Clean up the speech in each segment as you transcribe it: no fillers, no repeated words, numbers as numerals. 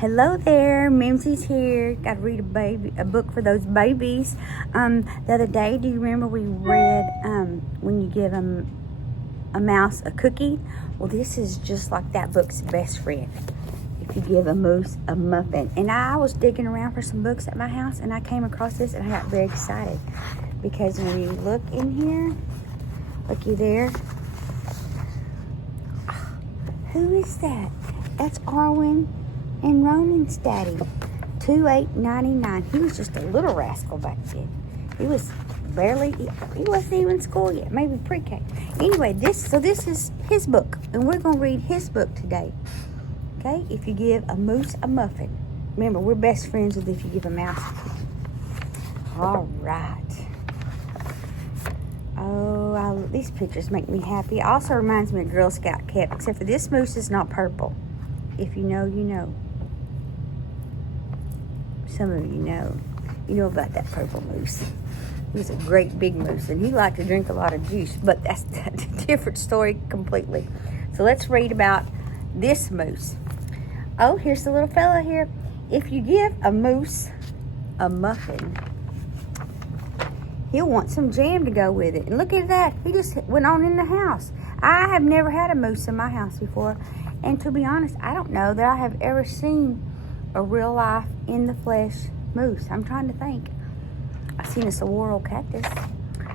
Hello there, Mimzie's here. Got to read a book for those babies. The other day, do you remember we read when you give a mouse a cookie? Well, this is just like that book's best friend. If you give a moose a muffin. And I was digging around for some books at my house, and I came across this, and I got very excited because when you look in here, looky there. Who is that? That's Arwen and Ronan's daddy. $2.8.99. He was just a little rascal back then. He was he wasn't even in school yet, maybe pre-K. Anyway, this is his book, and we're going to read his book today. Okay? If you give a moose a muffin. Remember, we're best friends with if you give a mouse a cookie. All right. Oh, these pictures make me happy. It also reminds me of Girl Scout cap, except for this moose is not purple. If you know, you know. Some of you know. You know about that purple moose. He was a great big moose, and he liked to drink a lot of juice, but that's a different story completely. So let's read about this moose. Oh, here's the little fella here. If you give a moose a muffin, he'll want some jam to go with it. And look at that. He just went on in the house. I have never had a moose in my house before. And to be honest, I don't know that I have ever seen a real life in the flesh moose. I'm trying to think. I've seen a saguaro cactus.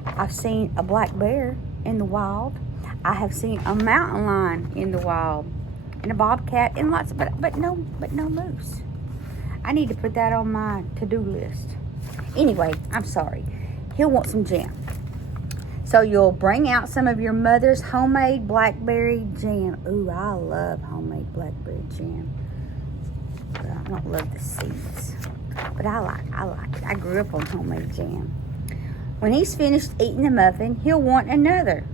I've seen a black bear in the wild. I have seen a mountain lion in the wild. And a bobcat and lots of, but no moose. I need to put that on my to-do list. Anyway, I'm sorry. He'll want some jam. So you'll bring out some of your mother's homemade blackberry jam. Ooh, I love homemade blackberry jam. But I don't love the seeds. But I like it. I grew up on homemade jam. When he's finished eating the muffin, he'll want another.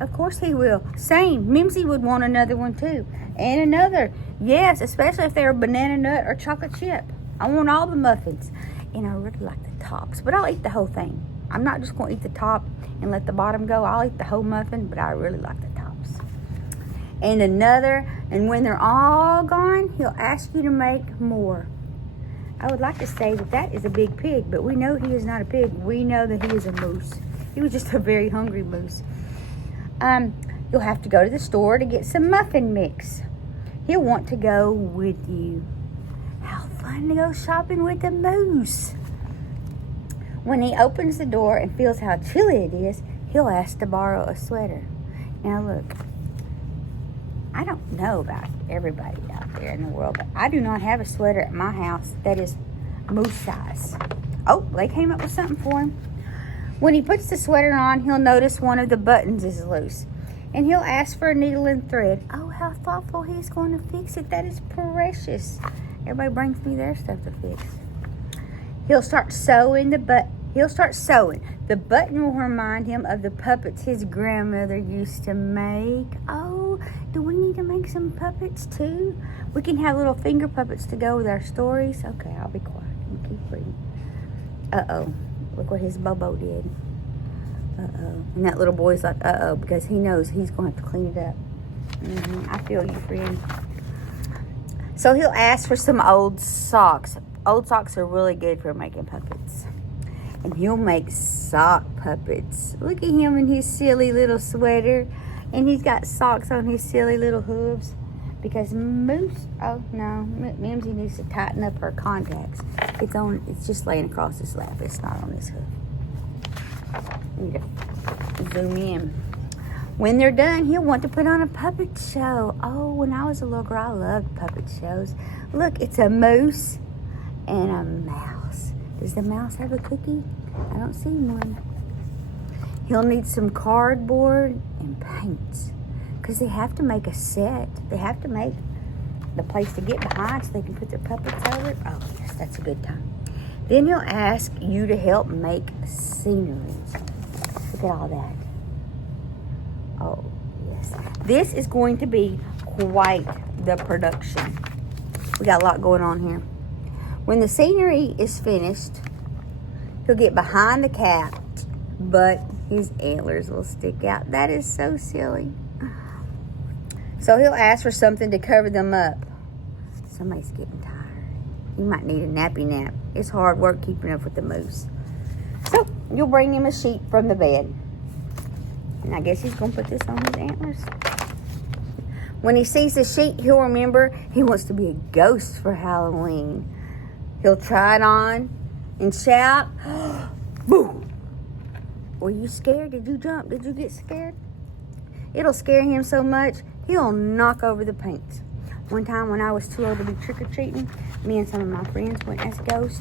Of course he will. Same. Mimzie would want another one too. And another. Yes, especially if they're a banana nut or chocolate chip. I want all the muffins. And I really like the tops. But I'll eat the whole thing. I'm not just going to eat the top and let the bottom go. I'll eat the whole muffin, but I really like the tops. And another, and when they're all gone, he'll ask you to make more. I would like to say that is a big pig, but we know he is not a pig. We know that he is a moose. He was just a very hungry moose. You'll have to go to the store to get some muffin mix. He'll want to go with you. How fun to go shopping with a moose. When he opens the door and feels how chilly it is, he'll ask to borrow a sweater. Now look, I don't know about everybody out there in the world, but I do not have a sweater at my house that is moose size. Oh, they came up with something for him. When he puts the sweater on, he'll notice one of the buttons is loose. And he'll ask for a needle and thread. Oh, how thoughtful he's going to fix it. That is precious. Everybody brings me their stuff to fix. He'll start sewing the button will remind him of the puppets his grandmother used to make. Oh, do we need to make some puppets too? We can have little finger puppets to go with our stories. Okay, I'll be quiet and keep reading. Uh-oh, look what his Bobo did. Uh-oh. And that little boy's like, uh-oh, because he knows he's going to have to clean it up. I feel you, friend. So he'll ask for some old socks. Old socks are really good for making puppets. And he'll make sock puppets. Look at him in his silly little sweater. And he's got socks on his silly little hooves. Because Moose, oh no, Mimzie needs to tighten up her contacts. It's just laying across his lap. It's not on his hoof. Need to zoom in. When they're done, he'll want to put on a puppet show. Oh, when I was a little girl, I loved puppet shows. Look, it's a moose and a mouse. Does the mouse have a cookie? I don't see one. He'll need some cardboard and paints because they have to make a set. They have to make the place to get behind so they can put their puppets over it. Oh, yes, that's a good time. Then he'll ask you to help make scenery. Look at all that. Oh, yes. This is going to be quite the production. We got a lot going on here. When the scenery is finished, he'll get behind the cat, but his antlers will stick out. That is so silly. So he'll ask for something to cover them up. Somebody's getting tired. He might need a nappy nap. It's hard work keeping up with the moose. So, you'll bring him a sheet from the bed. And I guess he's going to put this on his antlers. When he sees the sheet, he'll remember he wants to be a ghost for Halloween. He'll try it on and shout, "Boo!" Were you scared? Did you jump? Did you get scared? It'll scare him so much, he'll knock over the paints. One time when I was too old to be trick-or-treating, me and some of my friends went as ghosts.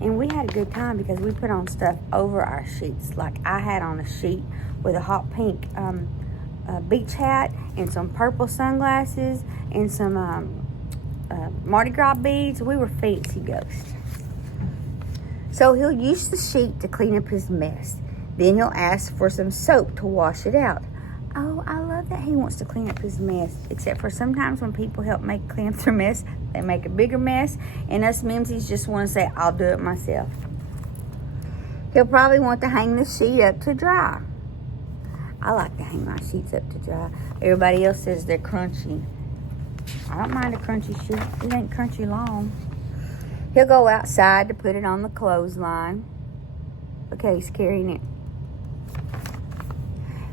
And we had a good time because we put on stuff over our sheets. Like I had on a sheet with a hot pink beach hat and some purple sunglasses and some Mardi Gras beads. We were fancy ghosts. So he'll use the sheet to clean up his mess. Then he'll ask for some soap to wash it out. Oh, I love that he wants to clean up his mess. Except for sometimes when people help clean up their mess, they make a bigger mess. And us Mimzies just want to say, I'll do it myself. He'll probably want to hang the sheet up to dry. I like to hang my sheets up to dry. Everybody else says they're crunchy. I don't mind a crunchy sheet. It ain't crunchy long. He'll go outside to put it on the clothesline. Okay, he's carrying it.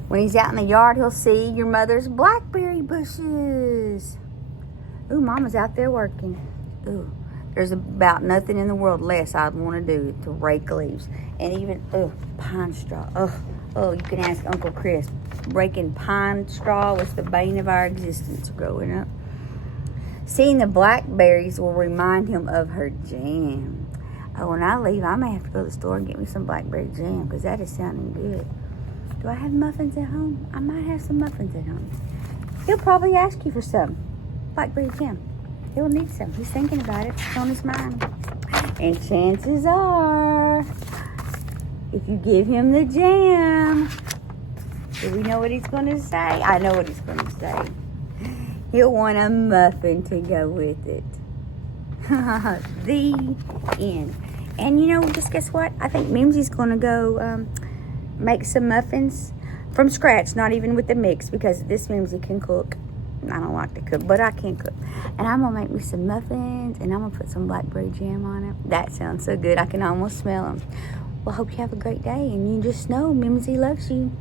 When he's out in the yard, he'll see your mother's blackberry bushes. Ooh, Mama's out there working. Ooh, there's about nothing in the world less I'd want to do to rake leaves. And even, pine straw. Oh, you can ask Uncle Chris. Raking pine straw was the bane of our existence growing up. Seeing the blackberries will remind him of her jam. Oh, when I leave, I may have to go to the store and get me some blackberry jam because that is sounding good. Do I have muffins at home? I might have some muffins at home. He'll probably ask you for some blackberry jam. He'll need some. He's thinking about it. It's on his mind. And chances are, if you give him the jam, do we know what he's going to say? I know what he's going to say. He'll want a muffin to go with it. The end. And you know, just guess what? I think Mimzie's going to go make some muffins from scratch, not even with the mix, because this Mimzie can cook. I don't like to cook, but I can cook. And I'm going to make me some muffins, and I'm going to put some blackberry jam on it. That sounds so good. I can almost smell them. Well, I hope you have a great day, and you just know Mimzie loves you.